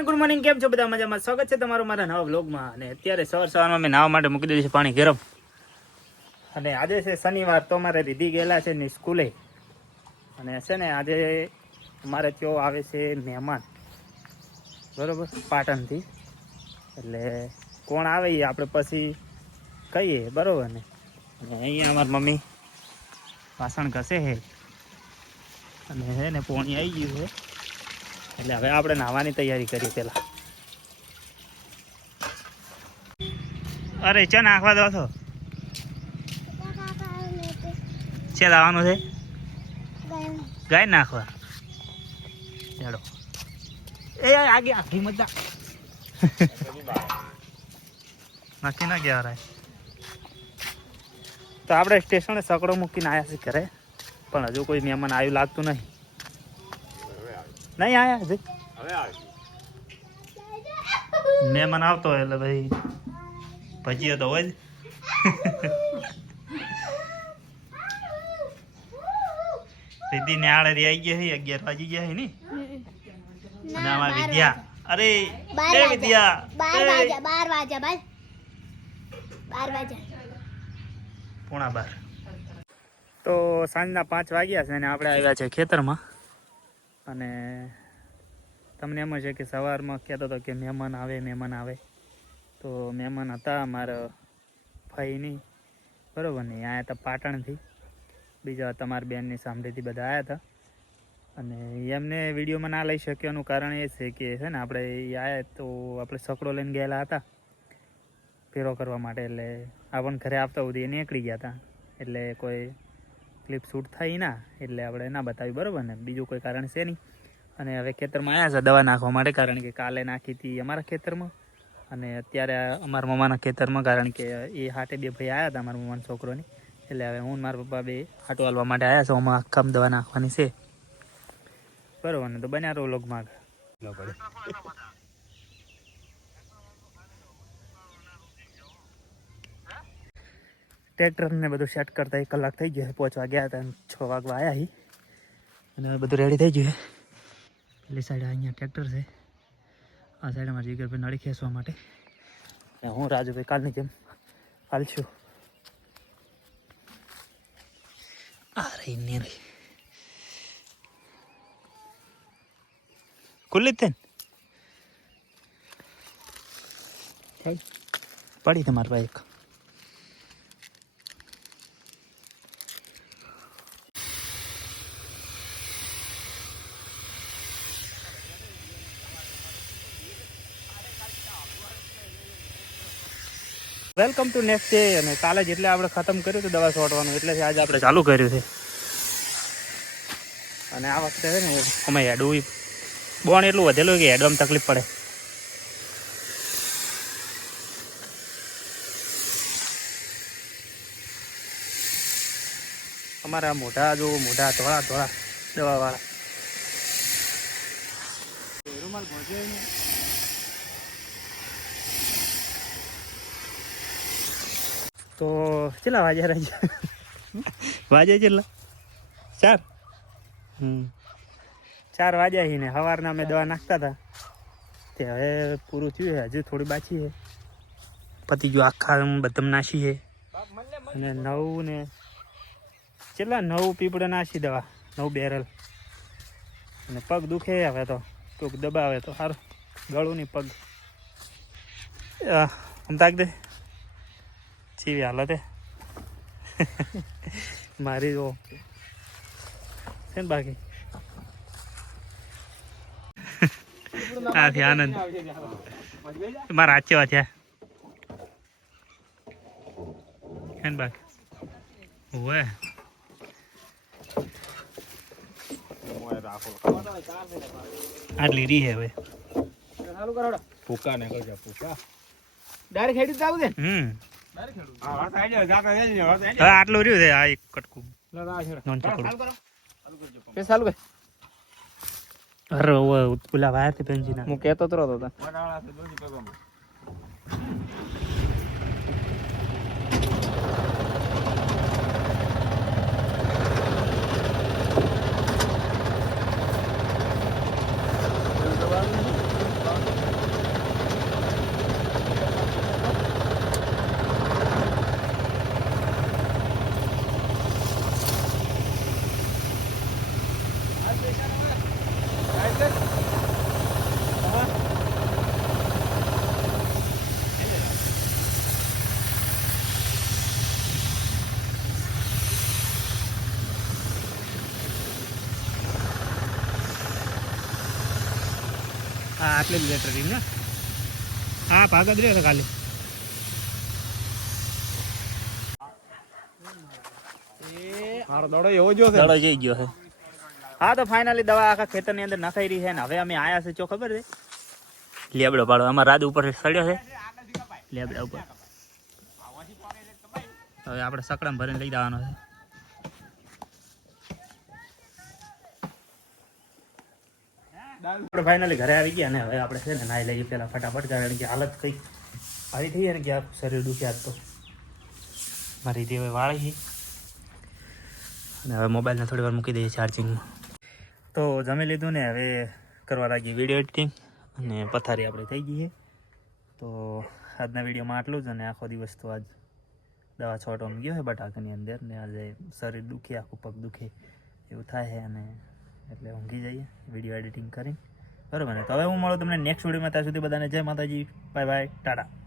Friend good morning, કેમ છો બધા? મજામાં? સ્વાગત છે તમારું મારા નવા વ્લોગમાં. અને અત્યારે સવારમાં મેં નાહવા માટે મૂકી દીધું છે પાણી ગરમ. અને આજે છે શનિવાર, તો અમારે રીધી ગયેલા છે ને સ્કૂલે. અને છે ને આજે અમારે ત્યાં આવે છે મહેમાન, બરાબર, પાટણથી. એટલે કોણ આવે એ આપણે પછી કહીએ, બરાબર ને. અને અહીંયા અમારી મમ્મી વાસણ ઘસે છે અને હે ને પોણી આવી ગયું છે. એટલે હવે આપણે નાહવાની તૈયારી કરી પેલા. અરે ચા નાખવા દો છો? છે લાવવાનું છે ગાય નાખવા. ચાલો એ આગે આખી મત નાખી ના ગયા રે. તો આપણે સ્ટેશને સકડો મૂકીને આવ્યા છે ઘરે, પણ હજુ કોઈ મહેમાન આવ્યું લાગતું નહીં. નહીં આયા હજી? મહેમાન આવતો હોય એટલે ભાઈ ભજીયા તો હોય જ. રીધી ને આડે આવી ગયા છે, 11 વાગી ગયા છે ને. અને આમાં વિદ્યા, અરે એ વિદ્યા 12 વાગ્યા 12:15. તો સાંજના 5 વાગ્યા છે અને આપણે આવ્યા છે ખેતરમાં. અને તમને એમ છે કે સવારમાં કહેતો હતો કે મહેમાન આવે. તો મહેમાન હતા મારા ફઈની, બરાબર ને, આવ્યા હતા પાટણથી. બીજા તમારા બેનની સાંભળીથી બધા આવ્યા હતા. અને એમને વિડીયોમાં ના લઈ શક્યાનું કારણ એ છે કે છે ને આપણે આવ્યા તો આપણે સકડો લઈને ગયેલા હતા ફેરો કરવા માટે. એટલે આપણને ઘરે આવતા સુધી એ નીકળી ગયા હતા, એટલે કોઈ ક્લિપ શૂટ થઈ ના, એટલે આપણે ના બતાવ્યું, બરાબર ને. બીજું કોઈ કારણ છે નહીં. અને હવે ખેતરમાં આવ્યા છે દવા નાખવા માટે, કારણ કે કાલે નાખી હતી અમારા ખેતરમાં અને અત્યારે અમારા મમ્માના ખેતરમાં, કારણ કે એ હાટે બે ભાઈ આવ્યા હતા મારા મમ્માના છોકરોની. એટલે હવે હું મારા પપ્પા બે હાટો હાલવા માટે આવ્યા છો. આમાં આખા દવા નાખવાની છે, બરાબર ને. તો બન્યા રહો વ્લોગમાં. ટ્રેક્ટરને બધું સેટ કરતા 1 કલાક થઈ ગયો. પહોંચવા ગયા હતા, 6 વાગવા આવ્યા અને હવે બધું રેડી થઈ ગયું. પેલી સાઈડ અહીંયા ટ્રેક્ટર છે, આ સાઈડ અમારી જીગરભાઈ નળી ખેંચવા માટે. હું રાજુભાઈ કાલની જેમ હાલશું. ખુલ્લી જ છે પડી તમારી bike. Welcome to next day. અને કાલે જેટલે આપણે ખતમ કર્યું હતું દવા છોડવાનું, એટલે આજે આપણે ચાલુ કર્યું છે. અને આ વખતે છે ને અમે હેડવું બોણ એટલું વધેલું કે હેડવામાં તકલીફ પડે. અમારા મોઢા જો મોઢા ધોળા દવાવાળા. તો કેટલા વાગ્યા રાજા? વાજે કેટલા? 4. 4 વાગ્યા છે ને. સવારના અમે દવા નાખતા હતા તે હવે પૂરું થયું છે. હજુ થોડી બાકી છે. પતી ગયું આખા બધા નાસી છે. અને 9 ને કેટલા 9 પીપળે નાસી દવા, 9 બેરલ. અને પગ દુખે હવે તો કોઈક દબાવે તો સારું. ગળું નહીં, પગ આમ તાક દે ચીવી હાલત મારી જો છે ને. બાકી આથી આનંદ મારા હાચેવા થયા છે ને. બાકી ઓવે આટલી રી હે હવે. ફૂકા ને કરજા ફૂકા ડાયરેક્ટ હેડી જાવ દે. હવે આટલું રહ્યું છે. આ એક કટકું અરે પેલા વાયર થી પેન્જી ના હું કેતો તો હા આટલી જ લેટરિંગ ને હા ભાગ જ રહ્યો ખાલી દડો જઈ ગયો છે હા તો ફાઇનલી દવા આખા ખેતરની અંદર નખાઈ રહી છે ને હવે અમે આયા છે ચો ખબર છે લેબડો પાડો અમારા રાત ઉપર સડ્યો છે લેબડા ઉપર હવે આપણે સકડામાં ભરીને લઈ જવાનો છે આપણે ફાઇનલી ઘરે આવી ગયા ને હવે આપણે છે ને નાઈ લઈએ પેલા ફટાફટ કારણ કે હાલત કંઈક આવી થઈ ને કે આખું શરીર દુખ્યા તો મારી રીતે હવે વાળી છે અને હવે મોબાઈલને થોડી વાર મૂકી દઈએ ચાર્જિંગમાં તો જમી લીધું ને હવે કરવા લાગી વિડીયો એડિટિંગ અને પથારી આપણે થઈ ગઈ છે તો આજના વિડીયોમાં આટલું જ અને આખો દિવસ તો આજ દવા છોટવામાં ગયો છે બટાકાની અંદર ને આજે શરીર દુખે આખું પગ દુખે એવું થાય છે અને એટલે ઊંઘી જઈએ વિડીયો એડિટિંગ કરીને બરાબર ને તો હવે હું મળું તમને નેક્સ્ટ વિડીયોમાં ત્યાં સુધી બધાને જય માતાજી બાય બાય ટાટા